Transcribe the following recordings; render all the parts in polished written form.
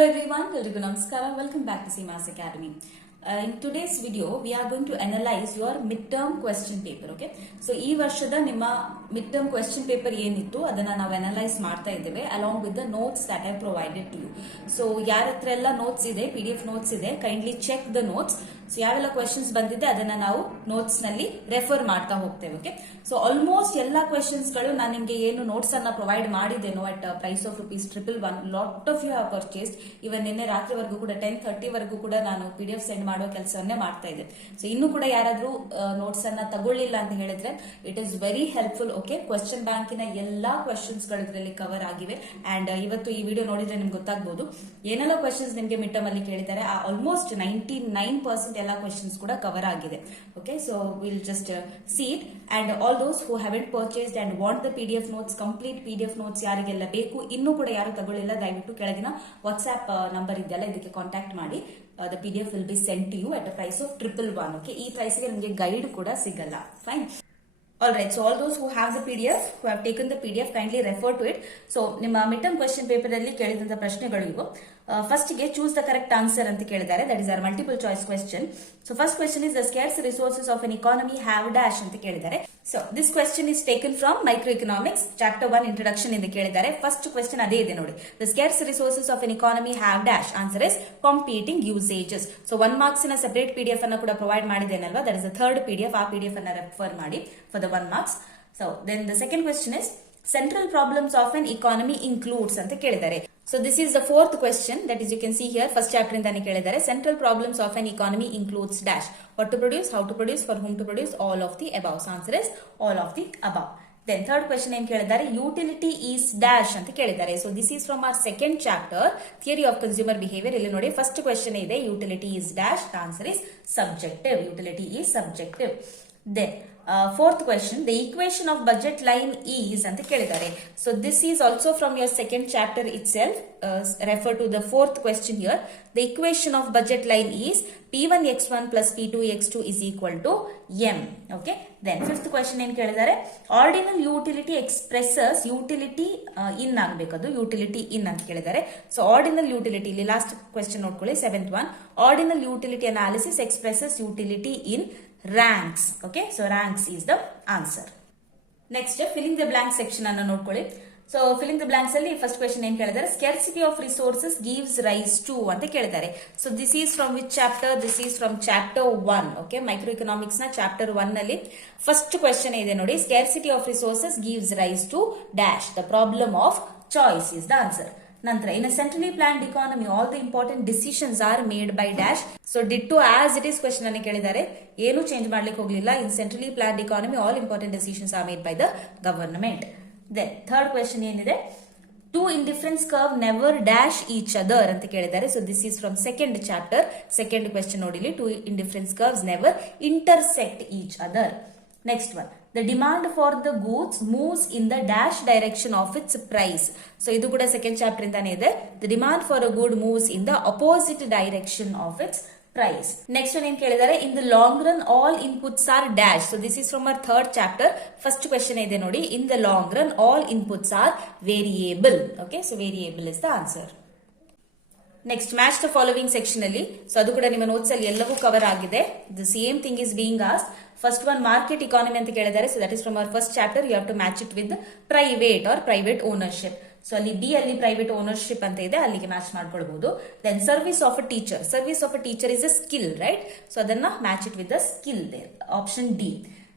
Hello everyone, Elrigu Namaskara. Welcome back to CMAS Academy. In today's video, we are going to analyze your midterm question paper. Okay, so ಈ ವರ್ಷದ ನಿಮ್ಮ midterm question paper ಏನಿತ್ತು ಅದನ್ನ ನಾವು analyse ಮಾಡ್ತಾ ಇದ್ದೇವೆ along with the notes that I provided to you. So ಯಾರ ಹತ್ರ ಎಲ್ಲ ನೋಟ್ಸ್ ಇದೆ, PDF ನೋಟ್ಸ್ ಇದೆ, kindly check the notes. So ಯಾವೆಲ್ಲ ಕ್ವೆಶನ್ಸ್ ಬಂದಿದೆ ಅದನ್ನ ನಾವು ನೋಟ್ಸ್ ನಲ್ಲಿ ರೆಫರ್ ಮಾಡ್ತಾ ಹೋಗ್ತೇವೆ. ಓಕೆ, ಸೊ ಆಲ್ಮೋಸ್ಟ್ ಎಲ್ಲಾ ಕ್ವೆಶನ್ಸ್ ಗಳು ನಾನು ನಿಮಗೆ ಏನು ನೋಟ್ಸ್ ಅನ್ನ ಪ್ರೊವೈಡ್ ಮಾಡಿದ್ದೇನೋ at price of ₹111 lot of you have purchased. Even ನಿನ್ನೆ ರಾತ್ರಿವರೆಗೂ ಕೂಡ 10:30 ವರೆಗೂ ಕೂಡ ನಾನು PDF ಸೆಂಡ್ ಮಾಡುವ ಕೆಲಸವನ್ನೇ ಮಾಡ್ತಾ ಇದ್ದೆ. ಸೊ ಇನ್ನು ಕೂಡ ಯಾರಾದ್ರೂ ನೋಟ್ಸ್ ಅನ್ನ ತಗೊಳ್ಳಿಲ್ಲ ಅಂತ ಹೇಳಿದ್ರೆ it is very helpful. Okay, question ಬ್ಯಾಂಕಿನ ಎಲ್ಲಾ ಕ್ವೆಶನ್ಸ್ ಗಳು ಇದರಲ್ಲಿ ಕವರ್ ಆಗಿವೆ. ಅಂಡ್ ಇವತ್ತು ಈ ವಿಡಿಯೋ ನೋಡಿದ್ರೆ ನಿಮ್ಗೆ ಗೊತ್ತಾಗಬಹುದು ಏನೆಲ್ಲ ಕ್ವೆಶನ್ಸ್ ನಿಮ್ಗೆ ಮಿಡ್ ಟರ್ಮ್ ಅಲ್ಲಿ ಕೇಳಿದ್ದಾರೆ. ಆಲ್ಮೋಸ್ಟ್ 99% ಎಲ್ಲ ಕ್ವೆಶನ್ಸ್ ಕೂಡ ಕವರ್ ಆಗಿದೆ. Okay, so will just C it. And all those who haven't purchased and want the PDF notes, complete PDF notes ಯಾರಿಗೆಲ್ಲ ಬೇಕು, ಇನ್ನೂ ಕೂಡ ಯಾರು ತಗೊಳ್ಳಿಲ್ಲ, ದಯವಿಟ್ಟು ಕೆಳಗಿನ ವಾಟ್ಸ್ಆಪ್ ನಂಬರ್ ಇದೆಯಲ್ಲ ಇದಕ್ಕೆ ಕಾಂಟ್ಯಾಕ್ಟ್ ಮಾಡಿ. The PDF will be sent to you at a price of 111. Okay, ಈ ಪ್ರೈಸ್ ಗೆ ನಿಮಗೆ ಗೈಡ್ ಕೂಡ ಸಿಗಲ್ಲ. Fine. Alright, so all those who have the PDF, who have taken the PDF, kindly refer to it. So, ನಿಮ್ಮ mid term question paper ಅಲ್ಲಿ ಕೇಳಿದಂತ ಪ್ರಶ್ನೆಗಳು ಇವು. First ಗೆ ಚೂಸ್ ದ ಕರೆಕ್ಟ್ ಆನ್ಸರ್ ಅಂತ ಕೇಳಿದ್ದಾರೆ. That is our multiple choice question. So first question is the scarce resources of an economy have dash ಅಂತ ಕೇಳಿದ್ದಾರೆ. So this question is taken from micro economics chapter 1 introduction ಇಂದ ಕೇಳಿದ್ದಾರೆ. First question ಅದೇ ಇದೆ ನೋಡಿ. The scarce resources of an economy have dash. Answer is competing usages. So 1 marks ನ separate PDF ಅನ್ನು ಕೂಡ ಪ್ರೊವೈಡ್ ಮಾಡಿದ್ದೇನಲ್ವಾ, that is the third PDF. ಆ PDF ಅನ್ನ ರೆಫರ್ ಮಾಡಿ for the 1 marks. So then the second question is central problems of an economy includes ಅಂತ ಕೇಳಿದ್ದಾರೆ. So this is the fourth question, that is you can see here first chapter ಇಂದಾನೆ ಕೇಳಿದ್ದಾರೆ. Central problems of an economy includes dash. What to produce, how to produce, for whom to produce, all of the above. So answer is all of the above. Then third question ಏನ್ ಕೇಳಿದ್ದಾರೆ, utility is dash ಅಂತ ಕೇಳಿದ್ದಾರೆ. So this is from our second chapter, theory of consumer behavior. ಇಲ್ಲಿ ನೋಡಿ first question ಇದೆ, utility is dash. The answer is subjective. Utility is subjective. Then fourth question, the equation of budget line is ಅಂತ ಕೇಳಿದ್ದಾರೆ. So this is also from your second chapter itself. Refer to the fourth question here. The equation of budget line is P1x1 plus P2x2 is equal to M. Okay. Then fifth question ಏನ್ ಕೇಳಿದ್ದಾರೆ, ordinal utility expresses utility in ಆಗಬೇಕದು, utility in ಅಂತ ಕೇಳಿದ್ದಾರೆ. So ordinal utility ಇಲ್ಲಿ last question ನೋಡ್ಕೊಳ್ಳಿ, 7th one. Ordinal utility analysis expresses utility in ranks. Okay, so ranks is the answer. Next, filling the blank section ಅನ್ನು ನೋಡ್ಕೊಳ್ಳಿ. So filling the blanks ಅಲ್ಲಿ first question ಏನ್ ಕೇಳಿದ್ದಾರೆ, scarcity of resources gives rise to ಅಂತ ಕೇಳಿದ್ದಾರೆ. So this is from which chapter, this is from chapter 1. Okay, micro economics ನ chapter 1 ನಲ್ಲಿ first question ಇದೆ ನೋಡಿ, scarcity of resources gives rise to dash. The problem of choice is the answer. ನಂತರ in a centrally planned economy all the important decisions are made by dash. So ditto as it is question ಅನ್ನು ಕೇಳಿದ್ದಾರೆ, ಏನು change ಮಾಡ್ಲಿಕ್ಕೆ ಹೋಗ್ಲಿಲ್ಲ. In centrally planned economy all important decisions are made by the government. Then third question ಏನಿದೆ, two indifference curve never dash each other ಅಂತ ಕೇಳಿದ್ದಾರೆ. So this is from second chapter. Second question ನೋಡಿಲಿ, two indifference curves never intersect each other. Next one, the demand for the goods moves in the dash direction of its price. So ಇದು ಕೂಡ second chapter ಇಂದಾನೆ ಇದೆ. The demand for a good moves in the opposite direction of its price. Next one ಏನ್ ಕೇಳಿದ್ದಾರೆ, in the long run all inputs are dash. So this is from our third chapter. First question ಇದೆ ನೋಡಿ, in the long run all inputs are variable. Okay, so variable is the answer. Next match the following section ಅಲ್ಲಿ, so ಅದು ಕೂಡ ನಿಮ್ಮ notes ಅಲ್ಲಿ ಎಲ್ಲವೂ cover ಆಗಿದೆ. The same thing is being asked. First one market economy ಅಂತ ಕೇಳಿದ್ದಾರೆ. So that is from our first chapter. You have to match it with private or private ownership. So ಅಲ್ಲಿ D ಅಲ್ಲಿ private ownership ಅಂತ ಇದೆ, ಅಲ್ಲಿಗೆ match ಮಾಡ್ಕೊಳ್ಬಹುದು. Then service of a teacher. Service of a teacher is a skill, right? So ಅದನ್ನ match it with the skill there, option D.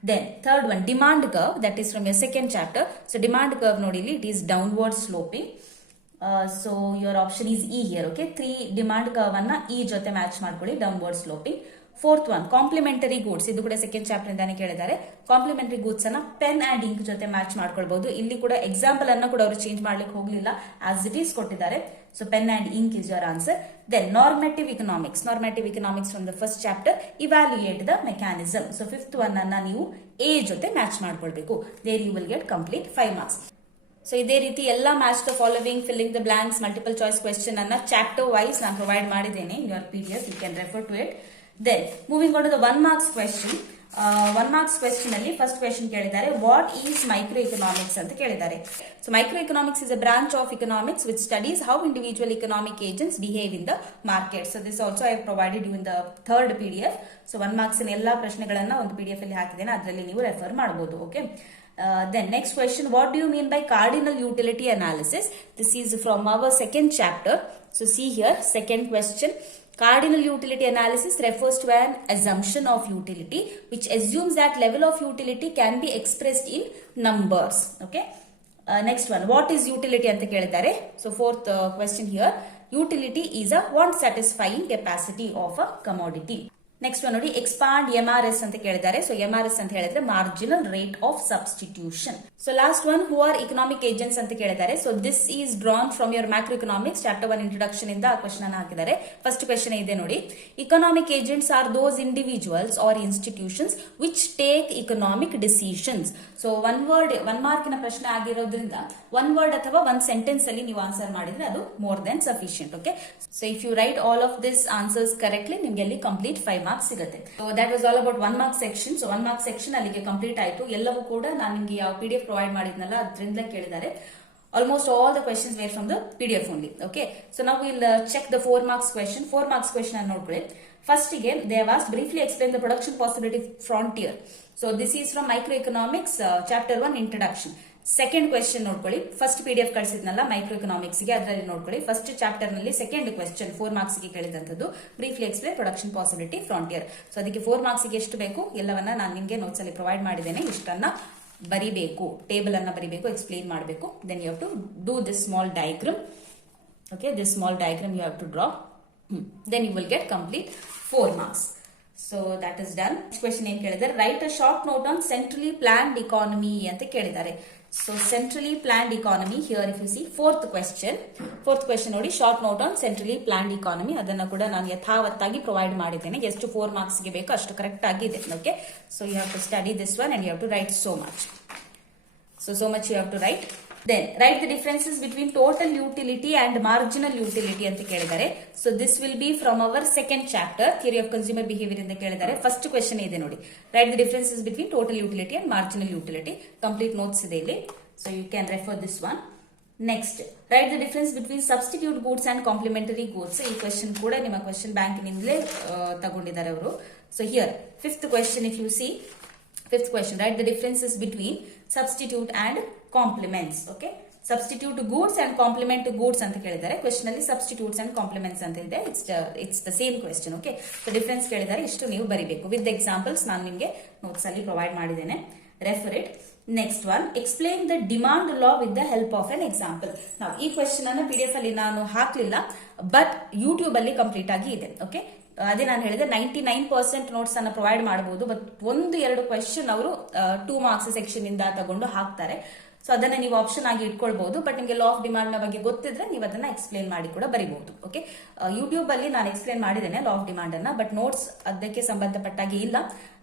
Then third one, demand curve, that is from your second chapter. So demand curve ನೋಡಿ ಇಲ್ಲಿ, it is downward sloping. So your option is E here. Okay, 3 demand curve ಅನ್ನ ಈ ಜೊತೆ match ಮಾಡ್ಕೊಳ್ಳಿ, downward sloping. Fourth one, complementary goods. ಇದು ಕೂಡ second chapter ಇಂದಾನೆ ಕೇಳಿದ್ದಾರೆ. ಕಾಂಪ್ಲಿಮೆಂಟರಿ ಗೂಡ್ಸ್ ಅನ್ನ ಪೆನ್ ಅಂಡ್ ಇಂಕ್ ಜೊತೆ ಮ್ಯಾಚ್ ಮಾಡ್ಕೊಳ್ಬಹುದು. ಇಲ್ಲಿ ಕೂಡ ಎಕ್ಸಾಂಪಲ್ ಅನ್ನ ಕೂಡ ಅವರು ಚೇಂಜ್ ಮಾಡ್ಲಿಕ್ಕೆ ಹೋಗ್ಲಿಲ್ಲ, ಆಸ್ ಇಟ್ ಈಸ್ ಕೊಟ್ಟಿದ್ದಾರೆ. So pen and ink is your answer. Then normative economics. Normative economics from the first chapter, evaluate the mechanism. So fifth one ಅನ್ನ ನೀವು ಎ ಜೊತೆ ಮ್ಯಾಚ್ ಮಾಡ್ಕೊಳ್ಬೇಕು. There you will get complete 5 marks. So ಇದೇ ರೀತಿ ಎಲ್ಲ match the following, filling the blanks, multiple choice question ಅನ್ನ chapter wise ನಾನು provide ಮಾಡಿದ್ದೇನೆ in your PDF. You can refer to it. Then moving on to the 1 marks question. 1 marks question ಅಲ್ಲಿ first question ಕೇಳಿದ್ದಾರೆ, what is micro economics ಅಂತ ಕೇಳಿದ್ದಾರೆ. So micro economics is a branch of economics which studies how individual economic agents behave in the market. So this also I provided you in the third PDF. So 1 marks ಎಲ್ಲಾ ಪ್ರಶ್ನೆಗಳನ್ನ ಒಂದು PDF ಅಲ್ಲಿ ಹಾಕಿದ್ದೇನೆ, ಅದರಲ್ಲಿ ನೀವು refer ಮಾಡಬಹುದು. Okay, then next question, what do you mean by cardinal utility analysis? This is from our second chapter. So see here, second question. Cardinal utility analysis refers to an assumption of utility which assumes that level of utility can be expressed in numbers. Okay, next one, what is utility anta kelidare. So fourth question here, utility is a want satisfying capacity of a commodity. Next one ನೋಡಿ, expand MRS ಅಂತ ಕೇಳಿದ್ದಾರೆ. ಸೊ MRS ಅಂತ ಹೇಳಿದ್ರೆ marginal rate of substitution. So last one, who are economic agents ಅಂತ ಕೇಳಿದ್ದಾರೆ. So this is drawn from your macro economics chapter 1 introduction ಇಂದ ಆ ಕ್ವೆಶ್ಚನ್ ಅನ್ನು ಹಾಕಿದ್ದಾರೆ. ಫಸ್ಟ್ ಕ್ವೆಶ್ಚನ್ ಇದೆ ನೋಡಿ, economic agents are those individuals or institutions which take economic decisions. So one ಮಾರ್ಕಿನ ಪ್ರಶ್ನೆ ಆಗಿರೋದ್ರಿಂದ ಒನ್ ವರ್ಡ್ ಅಥವಾ ಒನ್ ಸೆಂಟೆನ್ಸ್ ಅಲ್ಲಿ ನೀವು ಆನ್ಸರ್ ಮಾಡಿದ್ರೆ ಅದು more than sufficient. Okay, so if you write all of this answers correctly, ನಿಮ್ಗೆ ಅಲ್ಲಿ ಕಂಪ್ಲೀಟ್ 5 ಮಾರ್ಕ್ಸ್ ಸಿಗುತ್ತೆ. So that was all about 1 mark section. So 1 mark section ಅಲ್ಲಿಗೆ ಕಂಪ್ಲೀಟ್ ಆಯ್ತು. ಎಲ್ಲವೂ ಕೂಡ ನಾನು ನಿಮಗೆ ಯಾವ PDF ಪ್ರೊವೈಡ್ ಮಾಡಿದ್ನಲ್ಲ ಅದರಿಂದ ಕೇಳಿದ್ದಾರೆ. Almost all the questions were from the PDF only. Okay, so now we'll check the 4 marks question. 4 marks question ಅನ್ನು ನೋಡ್ಕೊಳ್ಳಿ. First ಗೆ they have asked briefly explain the production possibility frontier. So this is from microeconomics chapter 1 introduction. Second question ನೋಡ್ಕೊಳ್ಳಿ, first PDF ಕಳಿಸಿದ್ನಲ್ಲ micro economics ಗೆ, ಅದರಲ್ಲಿ ನೋಡ್ಕೊಳ್ಳಿ first chapter ನಲ್ಲಿ second question 4 marks ಗೆ ಕೇಳಿದಂತದ್ದು, briefly explain production possibility frontier. So ಅದಕ್ಕೆ 4 marks ಗೆ ಎಷ್ಟು ಬೇಕು ಎಲ್ಲವನ್ನ ನಾನು ನಿಮಗೆ ನೋಟ್ಸ್ ಅಲ್ಲಿ ಪ್ರೊವೈಡ್ ಮಾಡಿದ್ದೇನೆ. ಇಷ್ಟನ್ನ ಬರಿಬೇಕು, ಟೇಬಲ್ ಅನ್ನ ಬರಿಬೇಕು, ಎಕ್ಸ್ಪ್ಲೇನ್ ಮಾಡಬೇಕು. Then you have to do this small diagram. Okay, this small diagram you have to draw. Then you will get complete 4 marks. So that is done. Next question ಏನ್ ಕೇಳಿದ್ದಾರೆ, write a short note on centrally planned economy ಅಂತ ಕೇಳಿದ್ದಾರೆ. So centrally planned economy, here if you see fourth question ನೋಡಿ, short note on centrally planned economy. ಅದನ್ನ ಕೂಡ ನಾನು ಯಥಾವತ್ತಾಗಿ provide ಮಾಡಿದ್ದೇನೆ. ಎಷ್ಟು 4 ಮಾರ್ಕ್ಸ್ ಗೆ ಬೇಕು ಅಷ್ಟು ಕರೆಕ್ಟ್ ಆಗಿದೆ. Okay, so you have to study this one and you have to write so much you have to write. Then write the differences between total utility and marginal utility ಅಂತ ಕೇಳಿದ್ದಾರೆ. So this will be from our second chapter, theory of consumer behavior ಅಂತ ಕೇಳಿದ್ದಾರೆ. First question ಇದೆ ನೋಡಿ, write the differences between total utility and marginal utility. Complete notes ಇದೆ ಇಲ್ಲಿ, so you can refer this one. Next, write the difference between substitute goods and complementary goods. ಈ question ಕೂಡ ನಿಮ್ಮ question bank ನಿಂದಲೇ ತಗೊಂಡಿದ್ದಾರೆ ಅವರು. So here fifth question, if you see fifth question, write the differences between substitute and complements. Okay, substitute goods and complement goods ಅಂತ ಕೇಳಿದ್ದಾರೆ. Question ಅಲ್ಲಿ substitutes and complements ಅಂತ ಇದೆ. It's the same question. Okay, so difference ಕೇಳಿದ್ದಾರೆ, ಇಷ್ಟು ನೀವು ಬರಿಬೇಕು with examples. ನಾನು ನಿಮಗೆ ನೋಟ್ಸ್ ಅಲ್ಲಿ ಪ್ರೊವೈಡ್ ಮಾಡಿದ್ದೇನೆ, refer it. Next one, explain the demand law with the help of an example. ನಾವು ಈ ಕ್ವೆಶ್ಚನ್ ಅನ್ನು PDF ಅಲ್ಲಿ ನಾನು ಹಾಕ್ಲಿಲ್ಲ, ಬಟ್ ಯೂಟ್ಯೂಬ್ ಅಲ್ಲಿ ಕಂಪ್ಲೀಟ್ ಆಗಿ ಇದೆ. ಓಕೆ, ಅದೇ ನಾನು ಹೇಳಿದೆ 99% ನೋಟ್ಸ್ ಅನ್ನ ಪ್ರೊವೈಡ್ ಮಾಡಬಹುದು, ಬಟ್ 1-2 ಕ್ವೆಶ್ಚನ್ ಅವರು 2 ಮಾರ್ಕ್ಸ್ ಸೆಕ್ಷನ್ ಇಂದ ತಗೊಂಡು ಹಾಕ್ತಾರೆ. ಸೊ ಅದನ್ನ ನೀವು ಆಪ್ಷನ್ ಆಗಿ ಇಟ್ಕೊಳ್ಬಹುದು, ಬಟ್ ನಿಮಗೆ ಲಾ ಆಫ್ ಡಿಮಾಂಡ್ ನ ಬಗ್ಗೆ ಗೊತ್ತಿದ್ರೆ ನೀವು ಅದನ್ನ ಎಕ್ಸ್ಪ್ಲೇನ್ ಮಾಡಿ ಕೂಡ ಬರೀಬಹುದು. ಓಕೆ, ಯೂಟ್ಯೂಬ್ ಅಲ್ಲಿ ನಾನು ಎಕ್ಸ್ಪ್ಲೇನ್ ಮಾಡಿದ್ದೇನೆ ಲಾ ಆಫ್ ಡಿಮಾಂಡ್ ಅನ್ನ, ಬಟ್ ನೋಟ್ಸ್ ಅದಕ್ಕೆ ಸಂಬಂಧಪಟ್ಟಾಗಿ ಇಲ್ಲ.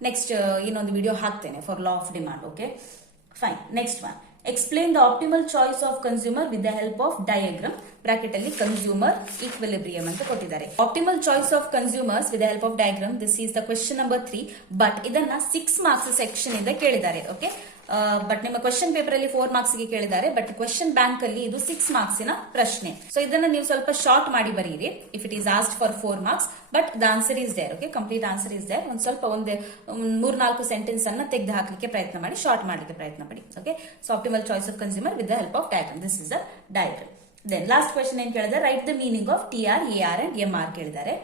ನೆಕ್ಸ್ಟ್ ಇನ್ನೊಂದು ವಿಡಿಯೋ ಹಾಕ್ತೇನೆ for law of demand. Okay, fine. Next one, explain the optimal choice of consumer with the help of diagram. Bracket ಅಲ್ಲಿ ಕನ್ಸ್ಯೂಮರ್ ಈಕ್ವಿಲಿಬ್ರಿಯಂ ಅಂತ ಕೊಟ್ಟಿದ್ದಾರೆ. Optimal choice of consumers with the help of diagram, this is the question number 3. But ಇದನ್ನ 6 marks section ಇಂದ ಕೇಳಿದ್ದಾರೆ. Okay, but ನಿಮ್ಮ question paper ಅಲ್ಲಿ 4 marks ಗೆ ಕೇಳಿದ್ದಾರೆ, ಬಟ್ ಕ್ವೆಶ್ಚನ್ ಬ್ಯಾಂಕ್ ಅಲ್ಲಿ ಇದು 6 ಮಾರ್ಕ್ಸಿನ ಪ್ರಶ್ನೆ. ಸೊ ಇದನ್ನ ನೀವು ಸ್ವಲ್ಪ ಶಾರ್ಟ್ ಮಾಡಿ ಬರೀರಿ if it is asked for 4 marks, but the answer is there. Okay, complete answer is there. ಒಂದ್ ಸ್ವಲ್ಪ 3-4 ಸೆಂಟೆನ್ಸ್ ಅನ್ನ ತೆಗೆದು ಹಾಕಲಿಕ್ಕೆ ಪ್ರಯತ್ನ ಮಾಡಿ, ಶಾರ್ಟ್ ಮಾಡಲಿಕ್ಕೆ ಪ್ರಯತ್ನ ಪಡಿ. Okay, so optimal choice of consumer with the help of diagram, this is a diagram. Then last question ಏನ್ ಕೇಳಿದ್ದಾರೆ, write the meaning of TR, AR and MR ಕೇಳಿದ್ದಾರೆ.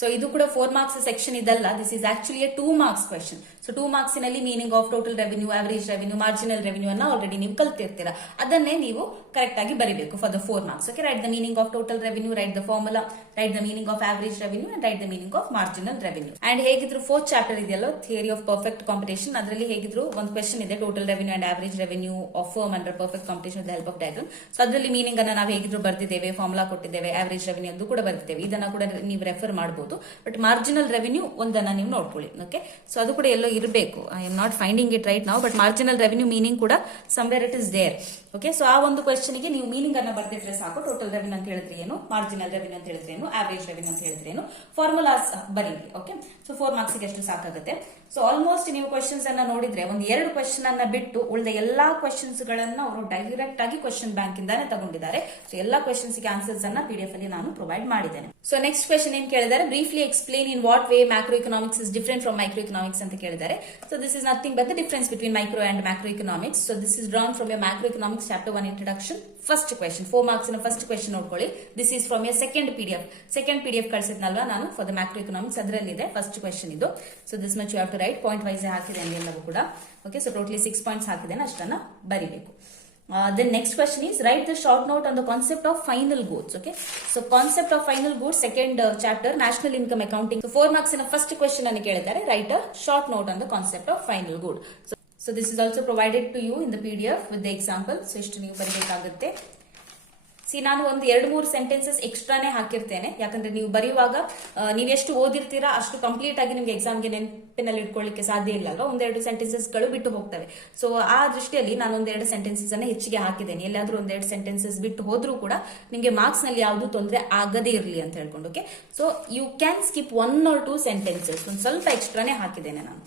ಸೊ ಇದು ಕೂಡ 4 ಮಾರ್ಕ್ಸ್ ಸೆಕ್ಷನ್ ಇದಲ್ಲ, this is actually 2 marks question. So 2 marks ನಲ್ಲಿ meaning of total revenue, average revenue, marginal revenue ಅನ್ನ already ನೀವು ಕಲ್ತಿರ್ತೀರಾ, ಅದನ್ನೇ ನೀವು ಕರೆಕ್ಟ್ ಆಗಿ ಬರೀಬೇಕು for the 4 marks. Okay, right the meaning of total revenue, right the formula, right the meaning of average revenue and write the meaning of marginal revenue. And ಹೇಗಿದ್ರು 4th chapter ಇದೆಯಲ್ಲ, theory of perfect competition, ಅದರಲ್ಲಿ ಹೇಗಿದ್ರು ಒಂದು question ಇದೆ, total revenue and average revenue of firm under perfect competition with help of diagram. So ಅದರಲ್ಲಿ meaning ಅನ್ನ ನಾವು ಹೇಗಿದ್ರು ಬರ್ದಿದ್ದೇವೆ, ಫಾರ್ಮುಲಾ ಕೊಟ್ಟಿದ್ದೇವೆ, ಆವರೇಜ್ ರೆವೆನ್ಯೂ ಅದು ಕೂಡ ಬರ್ದಿದ್ದೇವೆ. ಇದನ್ನ ಕೂಡ ನೀವು ರೆಫರ್ ಮಾಡಬಹುದು. ಮಾಡ್ಬೋದು. ಬಟ್ ಮಾರ್ಜಿನಲ್ ರೆವಿನ್ಯೂ ಒಂದನ್ನ ನೀವು ನೋಡ್ಕೊಳ್ಳಿ. ಓಕೆ, ಸೊ ಅದು ಕೂಡ ಎಲ್ಲೋ ಇರಬೇಕು. I am not finding it right ನಾವು, ಬಟ್ ಮಾರ್ಜಿನಲ್ ರೆವಿನ್ಯೂ ಮೀನಿಂಗ್ ಕೂಡ somewhere it is there. Okay, so ಆ ಒಂದು ಕ್ವೆಶ್ಚನ್ ಗೆ ನೀವು ಮೀನಿಂಗ್ ಅನ್ನ ಬರ್ದಿಟ್ರೆ ಸಾಕು. ಟೋಟಲ್ ರೆವಿನ್ಯೂ ಅಂತ ಹೇಳಿದ್ರೆ ಏನು, ಮಾರ್ಜಿನಲ್ ರೆವಿನ್ಯೂ ಅಂತ ಹೇಳಿದ್ರೆ ಏನು, ಆವರೇಜ್ ರೆವಿನ್ಯೂ ಅಂತ ಹೇಳಿದ್ರೆ ಏನು, ಫಾರ್ಮುಲಾಸ್ ಬರೀರಿ. ಓಕೆ, ಸೊ 4 ಮಾರ್ಕ್ಸ್ ಗೆ ಎಷ್ಟು ಸಾಕಾಗುತ್ತೆ. ಸೊ ಆಲ್ಮೋಸ್ಟ್ ನೀವು ಕ್ವೆಶ್ಚನ್ಸ್ ಅನ್ನ ನೋಡಿದ್ರೆ ಒಂದು 2 ಕ್ವೆಶ್ಚನ್ ಅನ್ನ ಬಿಟ್ಟು ಉಳಿದ ಎಲ್ಲಾ ಕ್ವೆಶ್ಚನ್ಸ್ ಗಳನ್ನ ಅವರು ಡೈರೆಕ್ಟ್ ಆಗಿ ಕ್ವೆಶ್ಚನ್ ಬ್ಯಾಂಕ್ ಇಂದಾನೆ ತಗೊಂಡಿದ್ದಾರೆ. ಸೊ ಎಲ್ಲಾ ಕ್ವೆಶ್ಚನ್ಸ್ ಗೆ ಆನ್ಸರ್ಸ್ ಅನ್ನ PDF ಅಲ್ಲಿ ನಾನು ಪ್ರೊವೈಡ್ ಮಾಡಿದ್ದೇನೆ. ಸೊ ನೆಕ್ಸ್ಟ್ ಕ್ವೆಶ್ಚನ್ ಏನ್ ಕೇಳಿದ್ದಾರೆ, briefly explain in what way macro economics is different from micro economics ಅಂತ ಕೇಳಿದ್ದಾರೆ. So this is nothing but the difference between micro and macro economics. So this is drawn from your macro economics chapter 1 introduction. First question 4 marks ನ first question ನೋಡ್ಕೊಳ್ಳಿ. This is from your second PDF ಕಳಿಸಿದ್ನಲ್ವಾ ನಾನು for the macro economics, ಅದರಲ್ಲಿದೆ first question ಇದು. So this much you have to write. Point wise ಹಾಕಿದೆ ಎಲ್ಲವೂ ಕೂಡ. Okay, so totally 6 points ಹಾಕಿದ್ದೇನೆ, ಅಷ್ಟನ್ನ ಬರಿಬೇಕು. Then next question is write the short note on the concept of final goods. Okay, so concept of final goods, second chapter, national income accounting. So 4 marks in a first question annu kelidare, write a short note on the concept of final good. So this is also provided to you in the PDF with the example. So ishtu ನೀವು ಬರಿಬೇಕಾಗುತ್ತೆ. ನಾನು ಒಂದು 2-3 sentences ಎಕ್ಸ್ಟ್ರಾನೇ ಹಾಕಿರ್ತೇನೆ, ಯಾಕಂದ್ರೆ ನೀವು ಬರೆಯುವಾಗ ನೀವೆಷ್ಟು ಓದಿರ್ತೀರಾ ಅಷ್ಟು complete ಆಗಿ ನಿಮ್ಗೆ ಎಕ್ಸಾಮ್ಗೆ ನೆನಪಿನಲ್ಲಿ ಇಟ್ಕೊಳ್ಳಿಕ್ಕೆ ಸಾಧ್ಯ ಇಲ್ಲ ಅಲ್ವಾ. 1-2 ಸೆಂಟೆನ್ಸಸ್ ಗಳು ಬಿಟ್ಟು ಹೋಗ್ತವೆ. ಸೊ ಆ ದೃಷ್ಟಿಯಲ್ಲಿ ನಾನು 1-2 ಸೆಂಟೆನ್ಸಸ್ ಅನ್ನ ಹೆಚ್ಚಿಗೆ ಹಾಕಿದ್ದೇನೆ. ಎಲ್ಲಾದ್ರೂ 1-2 ಸೆಂಟೆನ್ಸಸ್ ಬಿಟ್ಟು ಹೋದ್ರೂ ಕೂಡ ನಿಮ್ಗೆ ಮಾರ್ಕ್ಸ್ ನಲ್ಲಿ ಯಾವ್ದು ತೊಂದರೆ ಆಗದೇ ಇರಲಿ ಅಂತ ಹೇಳ್ಕೊಂಡು. Okay, so you can skip 1 or 2 sentences, ಒಂದು ಸ್ವಲ್ಪ ಎಕ್ಸ್ಟ್ರಾನೇ ಹಾಕಿದ್ದೇನೆ ನಾನು.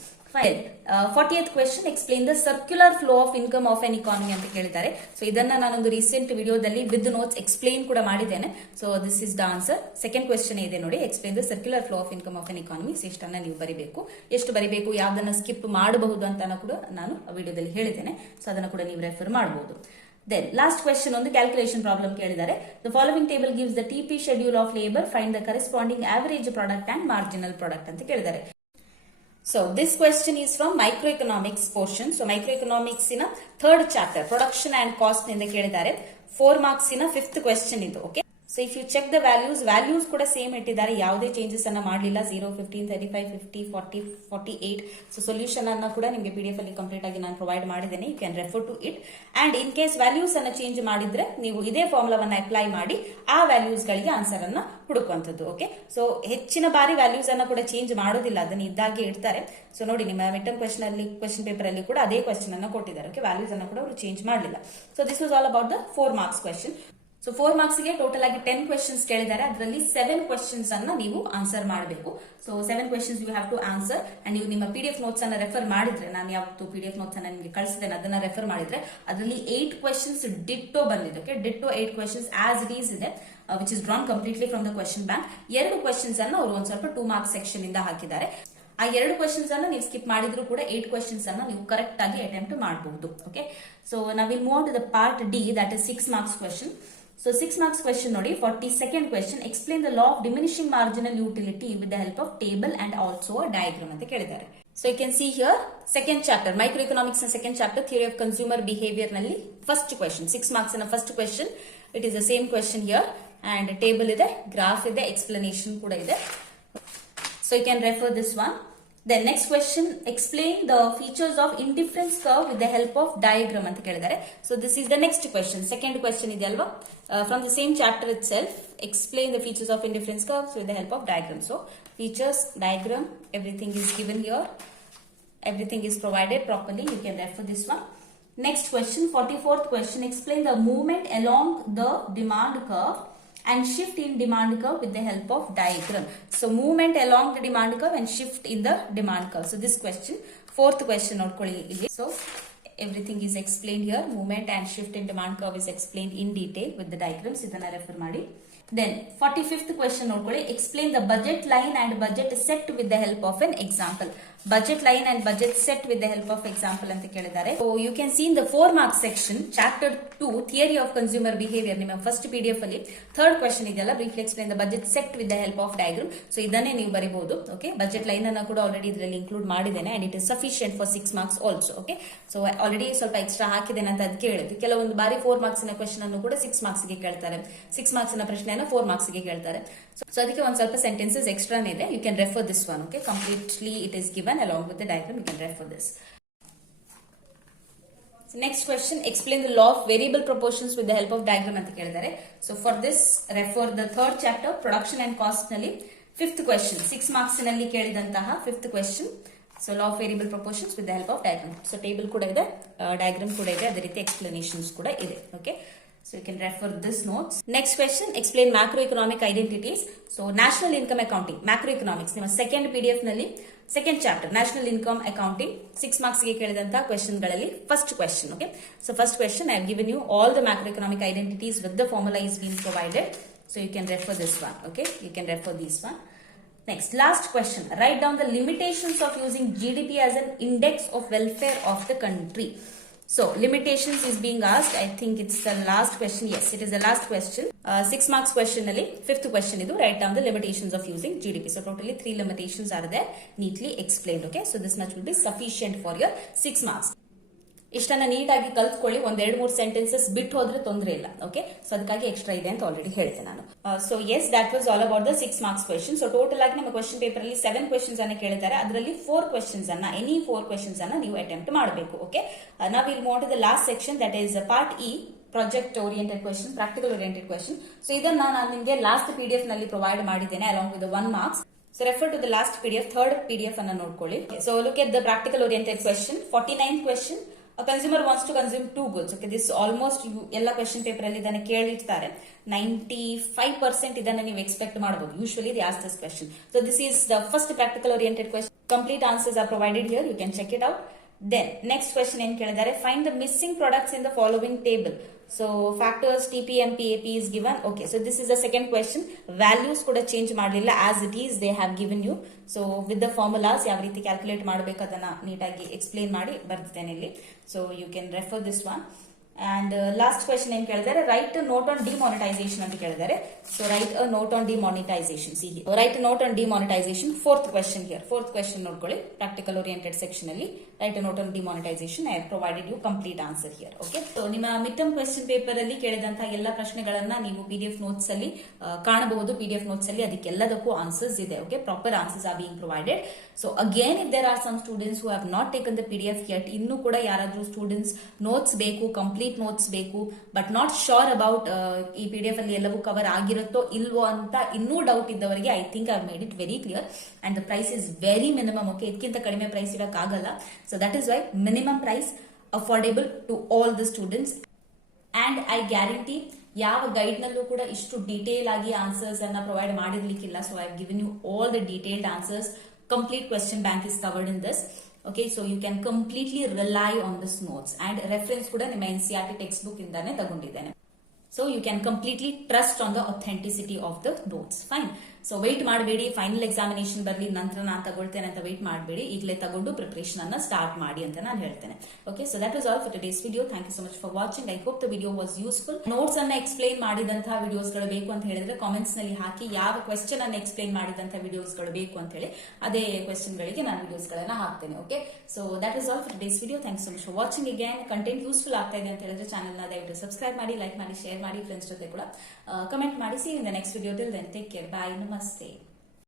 40th question, explain the circular flow of income of an economy ಅಂತ ಕೇಳಿದ್ದಾರೆ. ಸೊ ಇದನ್ನ ನಾನೊಂದು ರೀಸೆಂಟ್ ವಿಡಿಯೋದಲ್ಲಿ ವಿತ್ ನೋಟ್ಸ್ ಎಕ್ಸ್ಪ್ಲೇನ್ ಕೂಡ ಮಾಡಿದ್ದೇನೆ. So this is the answer. Second question ಇದೆ ನೋಡಿ, explain the circular flow of income of an economy. ಇಷ್ಟನ್ನ ನೀವು ಬರಿಬೇಕು. ಎಷ್ಟು ಬರಿಬೇಕು, ಯಾವ್ದನ್ನ ಸ್ಕಿಪ್ ಮಾಡಬಹುದು ಅಂತ ಕೂಡ ನಾನು ವಿಡಿಯೋದಲ್ಲಿ ಹೇಳಿದ್ದೇನೆ. ಸೊ ಅದನ್ನ ಕೂಡ ನೀವು ರೆಫರ್ ಮಾಡಬಹುದು. Then last question ಒಂದು ಕ್ಯಾಲ್ಕುಲೇಷನ್ ಪ್ರಾಬ್ಲಮ್ ಕೇಳಿದ್ದಾರೆ. The following table gives the TP schedule of labor, find the corresponding average product and marginal product ಅಂತ ಕೇಳಿದ್ದಾರೆ. So this question is from microeconomics portion. So microeconomics in a third chapter, production and cost ನಿಂದ ಕೇಳಿದ್ದಾರೆ. 4 marks in a fifth question ಇದು. Okay, so if you check the values ಕೂಡ same ಇಟ್ಟಿದ್ದಾರೆ, ಯಾವುದೇ changes ಅನ್ನ ಮಾಡಲಿಲ್ಲ. 0, 15, 35, 50, 40, 48. ಸೊ ಸೊಲ್ಯೂಷನ್ ಅನ್ನ ಕೂಡ ನಿಮಗೆ PDF ಅಲ್ಲಿ ಕಂಪ್ಲೀಟ್ ಆಗಿ ನಾನು ಪ್ರೊವೈಡ್ ಮಾಡಿದ್ದೇನೆ. You can refer to it. And in case values ಅನ್ನ ಚೇಂಜ್ ಮಾಡಿದ್ರೆ ನೀವು ಇದೇ ಫಾರ್ಮುಲಾವನ್ನ ಅಪ್ಲೈ ಮಾಡಿ ಆ ವ್ಯಾಲ್ಯೂಸ್ ಗಳಿಗೆ ಆನ್ಸರ್ ಅನ್ನ ಹುಡುಕುವಂಥದ್ದು. ಓಕೆ, ಸೊ ಹೆಚ್ಚಿನ ಬಾರಿ ವ್ಯಾಲ್ಯೂಸ್ ಅನ್ನ ಕೂಡ ಚೇಂಜ್ ಮಾಡೋದಿಲ್ಲ, ಅದನ್ನ ಇದ್ದಾಗೆ ಇಡ್ತಾರೆ. ಸೊ ನೋಡಿ, ನಿಮ್ಮ ಮಿಡ್ ಟರ್ಮ್ ಕ್ವೆಶ್ಚನ್ ಪೇಪರ್ ಅಲ್ಲಿ ಕೂಡ ಅದೇ ಕ್ವೆಶ್ಚನ್ ಅನ್ನ ಕೊಟ್ಟಿದ್ದಾರೆ. ಓಕೆ, ವ್ಯಾಲ್ಯೂಸ್ ಅನ್ನ ಕೂಡ ಅವರು ಚೇಂಜ್ ಮಾಡಲಿಲ್ಲ. So this was all about the 4 marks question. So 4 marks ಗೆ ಟೋಟಲ್ ಆಗಿ 10 ಕ್ವೆಶ್ಚನ್ಸ್ ಕೇಳಿದ್ದಾರೆ. ಅದರಲ್ಲಿ 7 ಕ್ವೆಶ್ಚನ್ಸ್ ಅನ್ನ ನೀವು ಆನ್ಸರ್ ಮಾಡಬೇಕು. So 7 questions you have to answer. And ನೀವು ನಿಮ್ಮ PDF ನೋಟ್ಸ್ ಅನ್ನ ರೆಫರ್ ಮಾಡಿದ್ರೆ, ನಾನು ಯಾವತ್ತು PDF ನೋಟ್ಸ್ ಅನ್ನ ನಿಮಗೆ ಕಳಿಸಿದ್ದೇನೆ ಅದನ್ನ ರೆಫರ್ ಮಾಡಿದ್ರೆ ಅದರಲ್ಲಿ 8 ಕ್ವೆಶ್ಚನ್ಸ್ ಡಿಟ್ಟೋ ಬಂದಿದೆ. Okay, ditto 8 questions as it is ಇದೆ, which is drawn completely from the question bank. 2 questions ಅನ್ನ ಅವರು ಒಂದ್ ಸ್ವಲ್ಪ 2 ಮಾರ್ಕ್ಸ್ ಸೆಕ್ಷನ್ ಇಂದ ಹಾಕಿದ್ದಾರೆ. ಆ 2 ಕ್ವೆಶ್ಚನ್ಸ್ ಅನ್ನ ನೀವು ಸ್ಕಿಪ್ ಮಾಡಿದ್ರು ಕೂಡ 8 ಕ್ವೆಶ್ಚನ್ಸ್ ಅನ್ನ ನೀವು ಕರೆಕ್ಟ್ ಆಗಿ ಅಟೆಂಪ್ಟ್ ಮಾಡಬಹುದು. ಓಕೆ, ಸೊ ನಾವ್ will move to the part D, that is 6 marks question. So 6 marks question nodi, 42nd question, explain the law of diminishing marginal utility with the help of table and also a diagram anta kelidare. So you can see here second chapter, microeconomics and second chapter, theory of consumer behavior nalli first question, 6 marks na first question. It is the same question here, and table ide, graph ide, explanation kuda ide. So you can refer this one. Then next question, explain the features of indifference curve with the help of diagram anta kelidare. So this is the next question, second question ide alva, from the same chapter itself. Explain the features of indifference curves with the help of diagram. So features, diagram, everything is given here, everything is provided properly. You can refer this one. Next question, 44th question, explain the movement along the demand curve and shift in demand curve with the help of diagram. So movement along the demand curve and shift in the demand curve. So this question, 4th question nodಕೊಳ್ಳಿ ಇಲ್ಲಿ. So everything is explained here. Movement and shift in demand curve is explained in detail with the diagrams. ಇದನ್ನ refer ಮಾಡಿ. Then 45th question nodಕೊಳ್ಳಿ, explain the budget line and budget set with the help of an example. Budget line and budget set with the help of example ಅಂತ ಕೇಳಿದ್ದಾರೆ. So you can see in the 4 marks section, chapter 2, theory of consumer behavior, ನಿಮ್ಮ first PDF ಅಲ್ಲಿ third question ಇದೆಯಲ್ಲ, briefly explain the budget set with the help of diagram. So ಇದನ್ನೇ ನೀವು ಬರಿಬಹುದು. Okay, budget line ಅನ್ನ ಕೂಡ already ಇದರಲ್ಲಿ include ಮಾಡಿದ್ದೇನೆ, and it is sufficient for 6 marks also. Okay, so already ಸ್ವಲ್ಪ ಎಕ್ಸ್ಟ್ರಾ ಹಾಕಿದ್ದೇನೆ ಅಂತ ಅದಕ್ಕೆ ಹೇಳಿದ್ರು. ಕೆಲವೊಂದು ಬಾರಿ 4 ಮಾರ್ಕ್ಸ್ ನ ಕ್ವೆಶ್ಚನ್ ಅನ್ನು ಕೂಡ 6 ಮಾರ್ಕ್ಸ್ ಗೆ ಕೇಳ್ತಾರೆ, 6 ಮಾರ್ಕ್ಸ್ ನ ಪ್ರಶ್ನೆಯನ್ನು 4 ಮಾರ್ಕ್ಸ್ ಗೆ ಕೇಳ್ತಾರೆ. ಸೊ ಅದಕ್ಕೆ ಒಂದ್ ಸ್ವಲ್ಪ ಸೆಂಟೆನ್ಸಸ್ ಎಕ್ಸ್ಟ್ರಾ ಇದೆ. You can refer this one. Okay, completely it is given along with the diagram. You can refer this. So next question, explain the law of variable proportions with the help of diagram ಅಂತ ಕೇಳಿದ್ದಾರೆ. So for this refer the third chapter, production and cost ನಲ್ಲಿ fifth question 6 marks ನಲ್ಲಿ ಕೇಳಿದಂತಹ fifth question. So law of variable proportions with the help of diagram. So table ಕೂಡ ಇದೆ, diagram ಕೂಡ ಇದೆ, ಅದೇ ರೀತಿ ಎಕ್ಸ್ಪ್ಲನೇಷನ್ಸ್ ಕೂಡ ಇದೆ. Okay, so you can refer this notes. Next question, explain macroeconomic identities. So national income accounting, macroeconomics ನಿಮ್ಮ second PDF ನಲ್ಲಿ second chapter national income accounting 6 marks ಗೆ ಕೇಳಿದಂತಹ ಕ್ವೆಶ್ಚನ್ ಗಳಲ್ಲಿ first question. Okay, so first question I have given you all the macroeconomic identities with the formula is being provided, so you can refer this one. Okay, you can refer this one. Next, last question, write down the limitations of using GDP as an index of welfare of the country. So limitations is being asked. I think it's the last question. Yes, it is the last question. 6 marks question nalli fifth question idu, write down the limitations of using GDP. So totally 3 limitations are there, neatly explained. Okay, so this much will be sufficient for your 6 marks. ಇಷ್ಟನ್ನ ನೀಟಾಗಿ ಕಲ್ತ್ಕೊಳ್ಳಿ. ಒಂದ್ 2-3 sentences ಬಿಟ್ಟು ಹೋದ್ರೆ ತೊಂದರೆ ಇಲ್ಲ. Okay, so ಅದಕ್ಕಾಗಿ extra ಇದೆ ಅಂತ already ಹೇಳಿದೆ ನಾನು. So yes, that was all about the 6 marks question. So total ಆಗಿ ನಮ್ಮ ಕ್ವೆಶ್ಚನ್ ಪೇಪರ್ ಅಲ್ಲಿ 7 ಕ್ವೆಶ್ಚನ್ಸ್ ಅನ್ನ ಕೇಳಿದ್ದಾರೆ. ಅದರಲ್ಲಿ 4 ಕ್ವೆಶ್ಚನ್ಸ್ ಅನ್ನ, ಎನಿ 4 ಕ್ವೆಶ್ಚನ್ಸ್ ಅನ್ನ ನೀವು ಅಟೆಂಪ್ಟ್ ಮಾಡಬೇಕು. ಓಕೆ, ನಾವ್ ಇಲ್ಲಿ move to the last section, that is part E, project oriented question, practical oriented question. So ಇದನ್ನ ನಾನು ನಿಮಗೆ ಲಾಸ್ಟ್ PDF ನಲ್ಲಿ ಪ್ರೊವೈಡ್ ಮಾಡಿದ್ದೇನೆ along with 1 marks. So refer to the last PDF, third PDF ಅನ್ನ ನೋಡ್ಕೊಳ್ಳಿ. So look at the practical oriented question, 49th question. A consumer wants to consume 2 goods. Okay, this almost ಎಲ್ಲ question paper ಅಲ್ಲಿ ಇದನ್ನ ಕೇಳಿರ್ತಾರೆ. 95% ಇದನ್ನ ನೀವು expect ಮಾಡಬಹುದು. Usually they ask this question. So this is the first practical oriented question. Complete answers are provided here. You can check it out. Then next question ಏನ್ ಕೇಳಿದ್ದಾರೆ, find the missing products in the following table. So factors TPM PAP is given. Okay, so this is the second question. Values ಕೂಡ change ಮಾಡಲಿಲ್ಲ, as it is they have given you. So with the formulas ಯಾವ ರೀತಿ calculate ಮಾಡಬೇಕು ಅದನ್ನ ನೀಟಾಗಿ explain ಮಾಡಿ ಬರ್ತಿದ್ದೇನೆ ಇಲ್ಲಿ. So you can refer this one. And last question ಏನ್ ಕೇಳಿದ್ದಾರೆ, write a note on demonetization ಅಂತ ಕೇಳಿದ್ದಾರೆ. So write a note on demonetization. See here, write a note on demonetization. Fourth question here, fourth question ನೋಡ್ಕೊಳ್ಳಿ, practical oriented section ಅಲ್ಲಿ write a note on demonetization. I have provided you complete answer here. Okay, so ನಿಮ್ಮ mid term question paper ಅಲ್ಲಿ ಕೇಳಿದಂತಹ ಎಲ್ಲ ಪ್ರಶ್ನೆಗಳನ್ನ ನೀವು PDF notes ಅಲ್ಲಿ ಕಾಣಬಹುದು. PDF ನೋಟ್ಸ್ ಅಲ್ಲಿ ಅದಕ್ಕೆಲ್ಲದಕ್ಕೂ ಆನ್ಸರ್ಸ್ ಇದೆ. Okay, proper answers are being provided. So again, if there are some students who have not taken the PDF yet, ಇನ್ನೂ ಕೂಡ ಯಾರಾದ್ರೂ ಸ್ಟೂಡೆಂಟ್ಸ್ ನೋಟ್ಸ್ ಬೇಕು, ಕಂಪ್ಲೀಟ್ ನೋಟ್ಸ್ ಬೇಕು, ಬಟ್ ನಾಟ್ ಶೋರ್ ಅಬೌಟ್ ಈ PDF ಅಲ್ಲಿ ಎಲ್ಲವೂ ಕವರ್ ಆಗಿರುತ್ತೋ ಇಲ್ವೋ ಅಂತ ಇನ್ನೂ ಡೌಟ್ ಇದ್ದವರಿಗೆ, I think I made it very clear. And the price is very minimum. Okay, ಇದಕ್ಕಿಂತ ಕಡಿಮೆ ಪ್ರೈಸ್ ಇರಕ್ಕಾಗಲ್ಲ. So that is why minimum price, affordable to all the students. And I guarantee ಯಾವ guide ನಲ್ಲೂ ಕೂಡ ಇಷ್ಟು detail ಆಗಿ answers ಅನ್ನ provide ಮಾಡಿರ್ಲಿಕ್ಕಿಲ್ಲ. So I have given you all the detailed answers. Complete question bank is covered in this. Okay, so you can completely rely on this notes, and reference kuda ನಿಮ್ಮ NCERT textbook ಇಂದಾನೆ ತಗೊಂಡಿದ್ದೇನೆ. So you can completely trust on the authenticity of the notes. Fine. So wait ಮಾಡಬೇಡಿ, final examination ಬರಲಿ ನಂತರ ನಾನು ತಗೊಳ್ತೇನೆ ಅಂತ wait ಮಾಡಬೇಡಿ. ಈಗಲೇ ತಗೊಂಡು ಪ್ರಿಪರೇಷನ್ ಅನ್ನ ಸ್ಟಾರ್ಟ್ ಮಾಡಿ ಅಂತ ನಾನು ಹೇಳ್ತೇನೆ. Okay, so that was all for today's video. Thank you so much for watching. I hope the video was useful. Notes ಅನ್ನ ಎಕ್ಸ್ಪ್ಲೈನ್ ಮಾಡಿದಂತಹ ವಿಡಿಯೋಸ್ ಗಳು ಬೇಕು ಅಂತ ಹೇಳಿದ್ರೆ ಕಾಮೆಂಟ್ಸ್ ನಲ್ಲಿ ಹಾಕಿ, ಯಾವ ಕ್ವೆಶ್ಚನ್ ಅನ್ನ ಎಕ್ಸ್ಪ್ಲೈನ್ ಮಾಡಿದಂತಹ ವಿಡಿಯೋಸ್ ಗಳು ಬೇಕು ಅಂತ ಹೇಳಿ ಅದೇ ಕ್ವೆಶ್ಚನ್ ಗಳಿಗೆ ನಾನು ವಿಡಿಯೋಸ್ ಗಳನ್ನ ಹಾಕ್ತೇನೆ. Okay, so that is all for today's video. Thank you so much for watching. Again content useful ಆಗ್ತಾ ಇದೆ ಅಂತ ಹೇಳಿದ್ರೆ ಚಾನೆಲ್ ನ ದಯವಿಟ್ಟು ಸಬ್ಸ್ಕ್ರೈಬ್ ಮಾಡಿ, ಲೈಕ್ ಮಾಡಿ, ಶೇರ್ ಮಾಡಿ, ಫ್ರೆಂಡ್ಸ್ ಜೊತೆ ಕೂಡ ಕಮೆಂಟ್ ಮಾಡಿ. See in the next video. Till then, take care, bye, ನಮಸ್ತೆ.